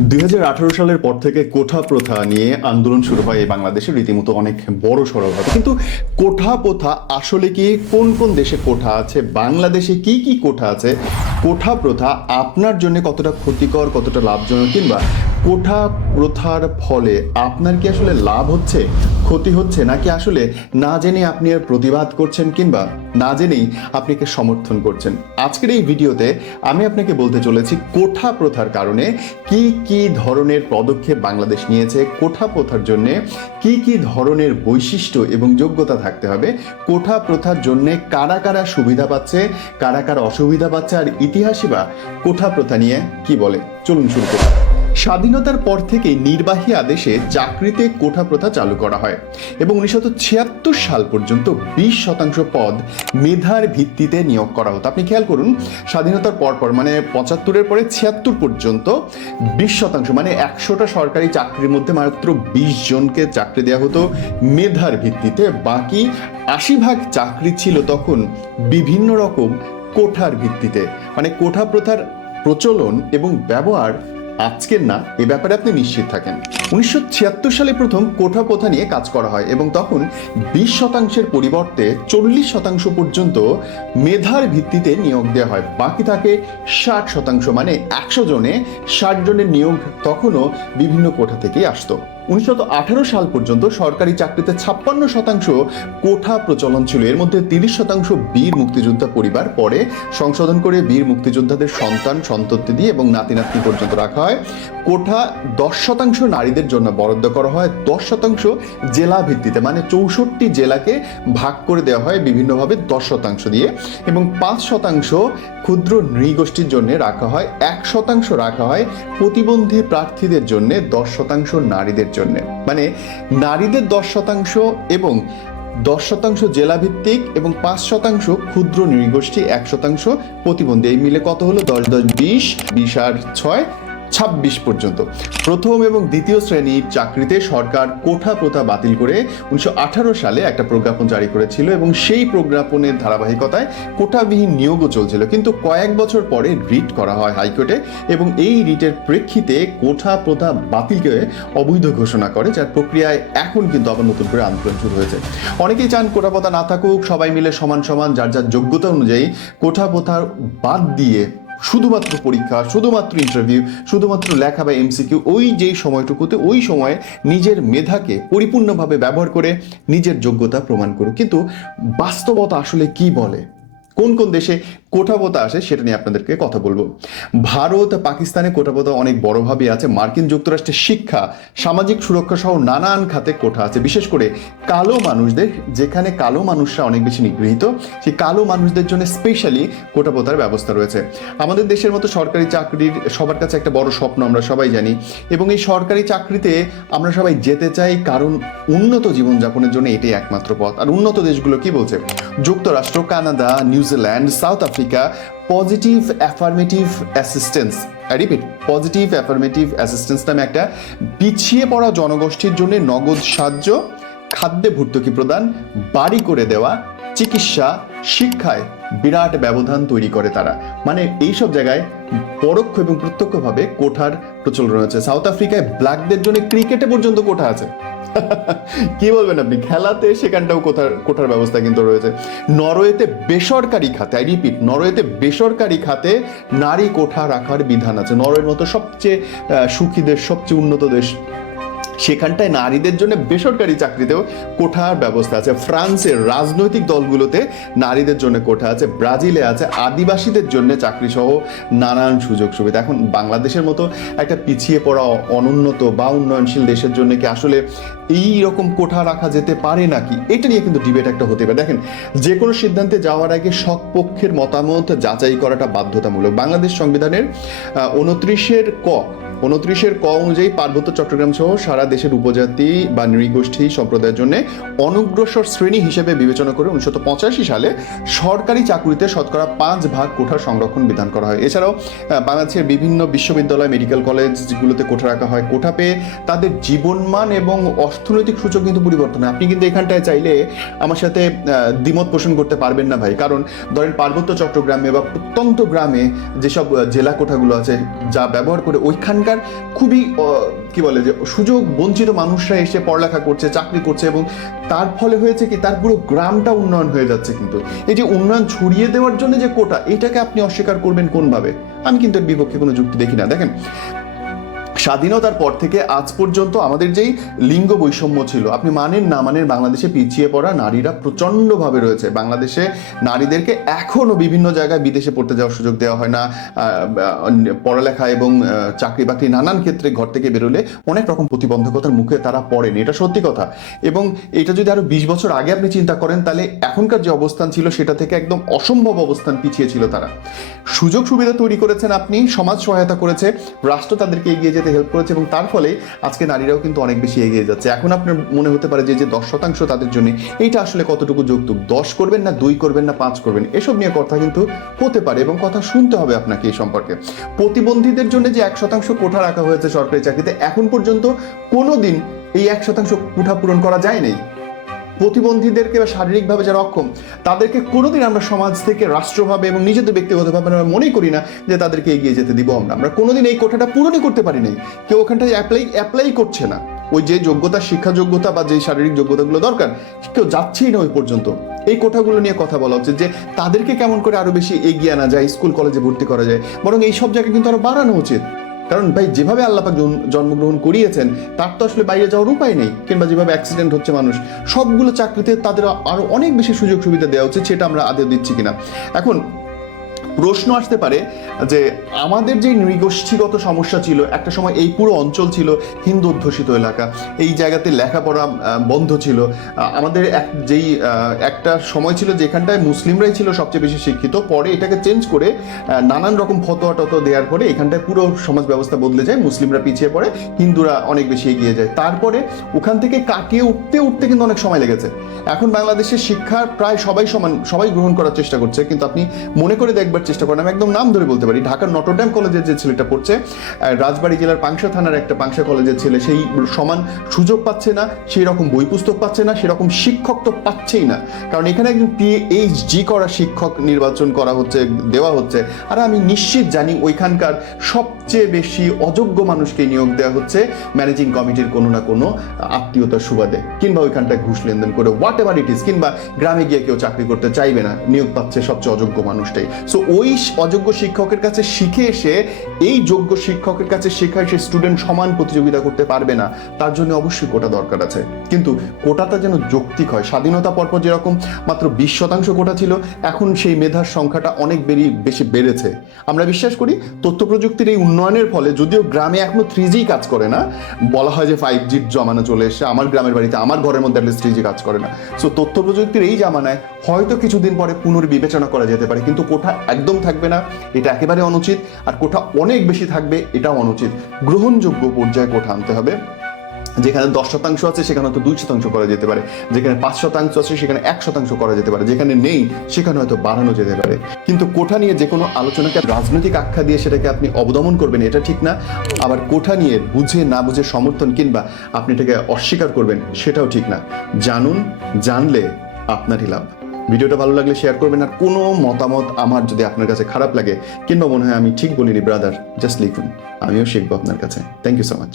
দুই হাজার আঠারো সালের পর থেকে কোঠা প্রথা নিয়ে আন্দোলন শুরু হয় এই বাংলাদেশে। রীতিমতো অনেক বড় সড়কভাবে কিন্তু কোঠা প্রথা আসলে কি? কোন কোন দেশে কোঠা আছে? বাংলাদেশে কি কি কোঠা আছে? কোঠা প্রথা আপনার জন্য কতটা ক্ষতিকর, কতটা লাভজনক কিংবা কোঠা প্রথার ফলে আপনার কি আসলে লাভ হচ্ছে, ক্ষতি হচ্ছে? নাকি আসলে না জেনে আপনি এর প্রতিবাদ করছেন কিংবা না জেনেই আপনি একে সমর্থন করছেন? আজকের এই ভিডিওতে আমি আপনাকে বলতে চলেছি কোঠা প্রথার কারণে কি কি ধরনের পদক্ষেপ বাংলাদেশ নিয়েছে, কোঠা প্রথার জন্য কি কি ধরনের বৈশিষ্ট্য এবং যোগ্যতা থাকতে হবে, কোঠা প্রথার জন্য কারা কারা সুবিধা পাচ্ছে, কারা কারা অসুবিধা পাচ্ছে, আর ইতিহাসই বা কোঠা প্রথা নিয়ে কি বলে? চলুন শুরু করি। স্বাধীনতার পর থেকে নির্বাহী আদেশে চাকরিতে কোঠা প্রথা চালু করা হয় এবং উনিশশো ছিয়াত্তর সাল পর্যন্ত বিশ শতাংশ পদ মেধার ভিত্তিতে নিয়োগ করা হতো। আপনি খেয়াল করুন, স্বাধীনতার পর পর মানে পঁচাত্তরের পরে ছিয়াত্তর পর্যন্ত বিশ শতাংশ মানে একশোটা সরকারি চাকরির মধ্যে মাত্র বিশ জনকে চাকরি দেওয়া হতো মেধার ভিত্তিতে। বাকি আশি ভাগ চাকরি ছিল তখন বিভিন্ন রকম কোঠার ভিত্তিতে। মানে কোঠা প্রথার প্রচলন এবং ব্যবহার আজকের না, এ ব্যাপারে আপনি নিশ্চিত থাকেন। উনিশশো ছিয়াত্তর সালে প্রথম কোঠা প্রথা নিয়ে কাজ করা হয় এবং তখন বিশ শতাংশের পরিবর্তে চল্লিশ শতাংশ পর্যন্ত মেধার ভিত্তিতে নিয়োগ দেওয়া হয়। বাকি থাকে ষাট শতাংশ মানে একশো জনে, ষাট জনের নিয়োগ তখনও বিভিন্ন কোঠা থেকেই আসতো। উনিশশো সাল পর্যন্ত সরকারি চাকরিতে ছাপ্পান্ন শতাংশ কোঠা প্রচলন ছিল। এর মধ্যে তিরিশ শতাংশ বীর মুক্তিযোদ্ধা পরিবার পরে সংশোধন করে বীর মুক্তিযোদ্ধাদের সন্তান, সন্ততি দিয়ে এবং নাতি নাতনি পর্যন্ত রাখা হয়। কোঠা দশ শতাংশ নারীদের জন্য বরাদ্দ করা হয়। দশ শতাংশ জেলা ভিত্তিতে মানে চৌষট্টি জেলাকে ভাগ করে দেওয়া হয় বিভিন্নভাবে দশ শতাংশ দিয়ে এবং পাঁচ শতাংশ ক্ষুদ্র নৃগোষ্ঠীর জন্য রাখা হয়। এক শতাংশ রাখা হয় প্রতিবন্ধী প্রার্থীদের জন্য, দশ শতাংশ নারীদের জন্য। মানে নারীদের দশ শতাংশ এবং দশ শতাংশ জেলা ভিত্তিক এবং পাঁচ শতাংশ ক্ষুদ্র নৃগোষ্ঠী, এক শতাংশ প্রতিবন্ধী। এই মিলে কত হলো? দশ দশ, বিশ বিশ আর ছয়। ছাব্বিশ পর্যন্ত। প্রথম এবং দ্বিতীয় শ্রেণির চাকরিতে সরকার কোঠা প্রথা বাতিল করে উনিশশো আঠারো সালে একটা প্রজ্ঞাপন জারি করেছিল এবং সেই প্রজ্ঞাপনের ধারাবাহিকতায় কোটাবিহীন নিয়োগও চলছিল। কিন্তু কয়েক বছর পরে রিট করা হয় হাইকোর্টে এবং এই রিটের প্রেক্ষিতে কোঠা প্রথা বাতিলকে অবৈধ ঘোষণা করে, যার প্রক্রিয়ায় এখন কিন্তু আবার নতুন করে আন্দোলন শুরু হয়েছে। অনেকেই চান কোঠা প্রথা না থাকুক, সবাই মিলে সমান সমান, যার যার যোগ্যতা অনুযায়ী কোঠা প্রথার বাদ দিয়ে শুধুমাত্র পরীক্ষা, শুধুমাত্র ইন্টারভিউ শুধুমাত্র লেখা বা এমসিকিউ ওই যেই সময়টুকুতে, ওই সময়ে নিজের মেধাকে পরিপূর্ণভাবে ব্যবহার করে নিজের যোগ্যতা প্রমাণ করুক। কিন্তু বাস্তবতা আসলে কি বলে? কোন কোন দেশে কোঠাপোতা আসে, সেটা নিয়ে আপনাদেরকে কথা বলব। ভারত, পাকিস্তানে কোঠাপোতা অনেক বড়ভাবে আছে। মার্কিন যুক্তরাষ্ট্রের শিক্ষা, সামাজিক সুরক্ষা সহ নানান খাতে কোঠা আছে। বিশেষ করে কালো মানুষদের, যেখানে কালো মানুষরা অনেক বেশি নিগৃহীত, সেই কালো মানুষদের জন্য স্পেশালি কোঠাপোতার ব্যবস্থা রয়েছে। আমাদের দেশের মতো সরকারি চাকরির সবার কাছে একটা বড় স্বপ্ন, আমরা সবাই জানি। এবং এই সরকারি চাকরিতে আমরা সবাই যেতে চাই, কারণ উন্নত জীবনযাপনের জন্য এটাই একমাত্র পথ। আর উন্নত দেশগুলো কি বলছে? যুক্তরাষ্ট্র, Canada, New Zealand, South Africa positive affirmative assistance repeat positive affirmative assistance নামে একটা পিছিয়ে পড়া জনগোষ্ঠীর জন্য নগদ সাহায্য, খাদ্যে ভর্তুকি প্রদান, বাড়ি করে দেওয়া, চিকিৎসা, শিক্ষায় বিরাট ব্যবধান তৈরি করে তারা। মানে এইসব জায়গায় পরোক্ষ এবং প্রত্যক্ষভাবে কোঠার প্রচলন রয়েছে। সাউথ আফ্রিকায় ব্ল্যাকদের জন্য ক্রিকেটে পর্যন্ত কোঠা আছে। কি বলবেন আপনি? খেলাতে সেখানটাও কোথার কোঠার ব্যবস্থা কিন্তু রয়েছে। নরওয়েতে বেসরকারি খাতে আই রিপিট নরওয়েতে বেসরকারি খাতে নারী কোঠা রাখার বিধান আছে। নরওয়ের মতো সবচেয়ে সুখী দেশ, সবচেয়ে উন্নত দেশ। সেখানটায় নারীদের জন্য বেসরকারি চাকরিতেও কোঠার ব্যবস্থা আছে। ফ্রান্সের রাজনৈতিক দলগুলোতে নারীদের জন্য কোঠা আছে, ব্রাজিলে আছে, আদিবাসীদের জন্য চাকরি সহ নানান সুযোগ সুবিধা। এখন বাংলাদেশের মতো একটা পিছিয়ে পড়া, অনুন্নত বা উন্নয়নশীল দেশের জন্য কি আসলে এই রকম কোঠা রাখা যেতে পারে নাকি? এটা নিয়ে কিন্তু ডিবেট একটা হতে পারে। দেখেন যে কোনো সিদ্ধান্তে যাওয়ার আগে সব পক্ষের মতামত যাচাই করাটা বাধ্যতামূলক। বাংলাদেশ সংবিধানের উনত্রিশের ক উনত্রিশের ক অনুযায়ী পার্বত্য চট্টগ্রাম সহ সারা দেশের উপজাতি বা নৃগোষ্ঠী সম্প্রদায়ের জন্য অনগ্রসর শ্রেণি হিসেবে বিবেচনা করে উনিশশো পঁচাশি সালে সরকারি চাকুরিতে শতকরা পাঁচ ভাগ কোঠা সংরক্ষণ বিধান করা হয়। এছাড়াও বাংলাদেশের বিভিন্ন বিশ্ববিদ্যালয়, মেডিকেল কলেজগুলোতে কোঠা রাখা হয়। কোঠা পেয়ে তাদের জীবনমান এবং অর্থনৈতিক সূচক কিন্তু পরিবর্তন হয়। আপনি কিন্তু এখানটায় চাইলে আমার সাথে দ্বিমত পোষণ করতে পারবেন না ভাই। কারণ ধরেন পার্বত্য চট্টগ্রামে বা প্রত্যন্ত গ্রামে যেসব জেলা কোঠাগুলো আছে, যা ব্যবহার করে ওইখানকার এখানকার খুবই কি বলে যে, সুযোগ বঞ্চিত মানুষরা এসে পড়ালেখা করছে, চাকরি করছে এবং তার ফলে হয়েছে কি, তার পুরো গ্রামটা উন্নয়ন হয়ে যাচ্ছে কিন্তু। এই যে উন্নয়ন ছড়িয়ে দেওয়ার জন্য যে কোটা, এটাকে আপনি অস্বীকার করবেন কোনভাবে? আমি কিন্তু এর বিপক্ষে কোনো যুক্তি দেখি না। দেখেন স্বাধীনতার পর থেকে আজ পর্যন্ত আমাদের যেই লিঙ্গ বৈষম্য ছিল, আপনি মানেন না মানেন বাংলাদেশে পিছিয়ে পড়া নারীরা প্রচণ্ডভাবে রয়েছে। বাংলাদেশে নারীদেরকে এখনও বিভিন্ন জায়গায় বিদেশে পড়তে যাওয়ার সুযোগ দেওয়া হয় না। পড়ালেখা এবং চাকরি বাকরি নানান ক্ষেত্রে ঘর থেকে বেরোলে অনেক রকম প্রতিবন্ধকতার মুখে তারা পড়েন, এটা সত্যি কথা। এবং এটা যদি আরও বিশ বছর আগে আপনি চিন্তা করেন, তাহলে এখনকার যে অবস্থান ছিল, সেটা থেকে একদম অসম্ভব অবস্থান পিছিয়ে ছিল তারা। সুযোগ সুবিধা তৈরি করেছেন আপনি, সমাজ সহায়তা করেছে, রাষ্ট্র তাদেরকে এগিয়ে যেতে হেল্প করেছে এবং তার ফলে আজকে নারীরাও কিন্তু অনেক বেশি এগিয়ে যাচ্ছে। এখন আপনার মনে হতে পারে যে যে দশ শতাংশ তাদের জন্য এইটা আসলে কতটুকু যৌতুক? দশ করবেন না, দুই করবেন না, পাঁচ করবেন? এসব নিয়ে কথা কিন্তু হতে পারে এবং কথা শুনতে হবে আপনাকে এই সম্পর্কে। প্রতিবন্ধীদের জন্য যে এক শতাংশ কোঠা রাখা হয়েছে সরকারি চাকরিতে, এখন পর্যন্ত কোনো দিন এই এক শতাংশ কোঠা পূরণ করা যায় নাই। প্রতিবন্ধীদেরকে বা শারীরিকভাবে যারা অক্ষম, তাদেরকে কোনোদিন আমরা সমাজ থেকে রাষ্ট্রভাবে এবং নিজেদের ব্যক্তিগতভাবে আমরা মনেই করি না যে তাদেরকে এগিয়ে যেতে দিব আমরা। আমরা কোনোদিন এই কোঠাটা পূরণই করতে পারি নাই। কেউ ওখানটায় অ্যাপ্লাই অ্যাপ্লাই করছে না। ওই যে যোগ্যতা, শিক্ষা যোগ্যতা বা যে শারীরিক যোগ্যতাগুলো দরকার, কেউ যাচ্ছেই না ওই পর্যন্ত। এই কোঠাগুলো নিয়ে কথা বলা হচ্ছে যে তাদেরকে কেমন করে আরও বেশি এগিয়ে আনা যায়, স্কুল, কলেজে ভর্তি করা যায়, বরং এই সব জায়গায় কিন্তু আরও বাড়ানো উচিত। কারণ ভাই, যেভাবে আল্লাপাক জন- জন্মগ্রহণ করিয়েছেন, তার তো আসলে বাইরে যাওয়ার উপায় নেই, কিংবা যেভাবে অ্যাক্সিডেন্ট হচ্ছে মানুষ, সবগুলো চাকরিতে তাদের আরও অনেক বেশি সুযোগ সুবিধা দেওয়া উচিত, সেটা আমরা আদেও দিচ্ছি কিনা। এখন প্রশ্ন আসতে পারে যে আমাদের যে নৃগোষ্ঠীগত সমস্যা ছিল, একটা সময় এই পুরো অঞ্চল ছিল হিন্দু অধ্যুষিত এলাকা। এই জায়গাতে লেখাপড়া বন্ধ ছিল। আমাদের এক, যেই একটা সময় ছিল যেখানটায় মুসলিমরাই ছিল সবচেয়ে বেশি শিক্ষিত, পরে এটাকে চেঞ্জ করে নানান রকম ফতোয়া টতো দেওয়ার পরে এখানটায় পুরো সমাজ ব্যবস্থা বদলে যায়, মুসলিমরা পিছিয়ে পড়ে, হিন্দুরা অনেক বেশি এগিয়ে যায়। তারপরে ওখান থেকে কাটিয়ে উঠতে উঠতে কিন্তু অনেক সময় লেগেছে। এখন বাংলাদেশের শিক্ষা প্রায় সবাই সমান, সবাই গ্রহণ করার চেষ্টা করছে, কিন্তু আপনি মনে করে দেখবার চেষ্টা করেন। আমি একদম নাম ধরে বলতে পারি, ঢাকার নটরড্যাম কলেজের যে ছেলেটা পড়ছে রাজবাড়ী জেলার পাংশা থানার একটা পাংশা কলেজের ছেলে, সেই সমান সুযোগ পাচ্ছে না সেই রকম বই পুস্তক পাচ্ছে না, সেরকম শিক্ষক তো পাচ্ছেই না। কারণ এখানে একজন পিএইচডি করা শিক্ষক নির্বাচন করা হচ্ছে, দেওয়া হচ্ছে। আর আমি নিশ্চিত জানি ওইখানকার সবচেয়ে বেশি অযোগ্য মানুষকে নিয়োগ দেওয়া হচ্ছে ম্যানেজিং কমিটির কোনো না কোনো আত্মীয়তার সুবাদে, কিংবা ওইখানটায় ঘুষ লেনদেন করে হোয়াট এভার ইট ইস কিংবা গ্রামে গিয়ে কেউ চাকরি করতে চাইবে না, নিয়োগ পাচ্ছে সবচেয়ে অযোগ্য মানুষটাই। সো ওই অযোগ্য শিক্ষকের কাছে শিখে এসে, এই যোগ্য শিক্ষকের কাছে শেখায় সে স্টুডেন্ট সমান প্রতিযোগিতা করতে পারবে না, তার জন্য অবশ্যই কোটা দরকার আছে। কিন্তু কোটাটা যেন যৌক্তিক হয়। স্বাধীনতা পরপর যেরকম মাত্র বিশ শতাংশ কোটা ছিল, এখন সেই মেধার সংখ্যাটা অনেক বেরি বেশি বেড়েছে। আমরা বিশ্বাস করি, তথ্য প্রযুক্তির এই উন্নয়নের ফলে যদিও গ্রামে এখনও থ্রি জি কাজ করে না, বলা হয় যে ফাইভ জির জমানা চলে এসে আমার গ্রামের বাড়িতে আমার ঘরের মধ্যে অ্যাটলিস্ট থ্রি জি কাজ করে না। সো তথ্য প্রযুক্তির এই জামানায় হয়তো কিছুদিন পরে পুনর্বিবেচনা করা যেতে পারে, কিন্তু কোঠা একদম থাকবে না, এটা একেবারে অনুচিত। আর কোঠা অনেক বেশি থাকবে, এটাও অনুচিত। গ্রহণযোগ্য পর্যায়ে কোঠা আনতে হবে। যেখানে দশ শতাংশ আছে, সেখানে হয়তো দুই শতাংশ করা যেতে পারে। যেখানে পাঁচ শতাংশ আছে, সেখানে এক শতাংশ করা যেতে পারে। যেখানে নেই, সেখানে হয়তো বাড়ানো যেতে পারে। কিন্তু কোঠা নিয়ে যে কোনো আলোচনাকে, রাজনৈতিক আখ্যা দিয়ে সেটাকে আপনি অবদমন করবেন, এটা ঠিক না। আবার কোঠা নিয়ে বুঝে না বুঝে সমর্থন কিংবা আপনি এটাকে অস্বীকার করবেন, সেটাও ঠিক না। জানুন, জানলে আপনারই লাভ। ভিডিওটা ভালো লাগলে শেয়ার করবেন আর কোনো মতামত আমার যদি আপনার কাছে খারাপ লাগে, কিংবা মনে হয় আমি ঠিক বলিনি ব্রাদার জাস্ট লিখুন। আমিও শিখব আপনার কাছে। Thank you so much